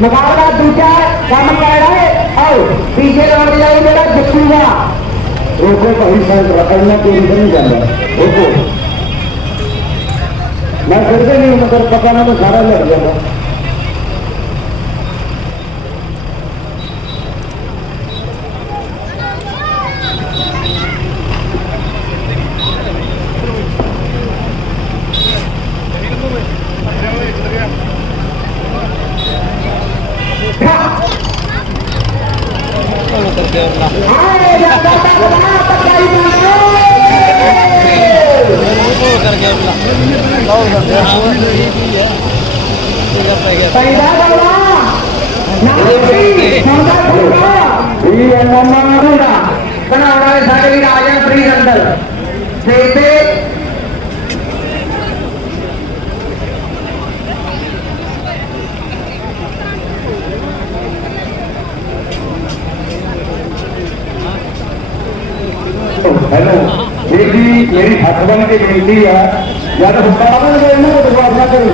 मुकाबला दूसरा काम कर रहा है और पीछे लौट जाए मेरा जितूगा रोको भाई सर रखना कोई नहीं जाना रोको मैं फिर से नहीं मगर पकाना में सारा लग जाता हेलो मेरी हथ बन के बेनती है या तो ना करो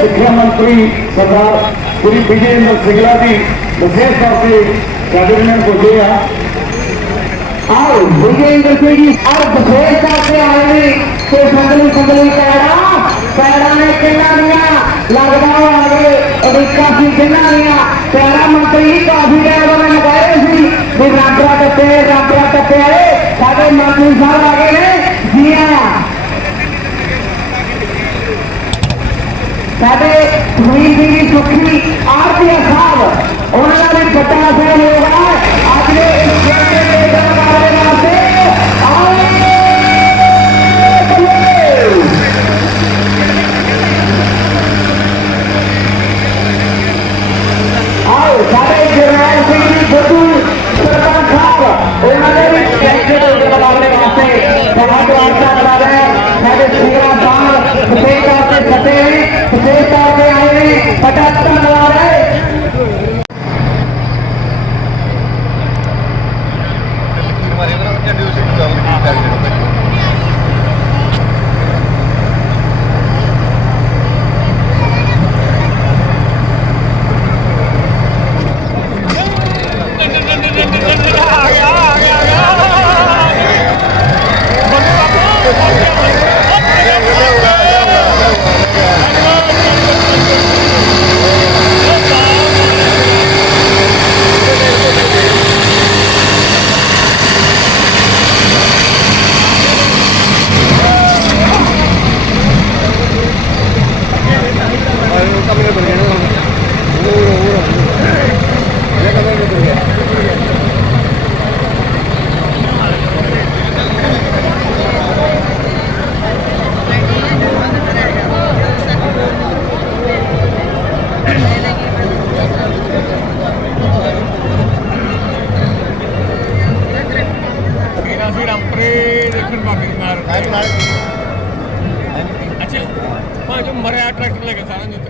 शिक्षा मंत्री सरदार श्री विजय सिंगला की विशेष तौर से कैबिनेट पहुंचे हैं और विजय सिंह जी और विशेष तौर से आए तो संगली संगली पैरा ने किन्ना दिया लगता हो आगे अमेरिका सी किन्ना दिया पैरा मंत्री काफी टाइम उन्होंने लगाए सी भी रामपुरा टप्पे आए साढ़े मंत्री साहब आगे ने जी आया साढ़े सुनील जी सुखी आरती साहब उन्होंने भी बड़ा सहयोग होगा आज ने इस खेल में वास्ते सारे जरनैल सिंह जी बुद्धू सरपंच साहब उन्होंने भी मुकाबले वास्ते बहुत वास्ता करा रहे हैं सारे सिंगरा साहब विशेष तौर से फते हैं विशेष तौर से आए हैं पटाखा लगा रहे अच्छा जो मरे ट्रैक्टर लेके सारा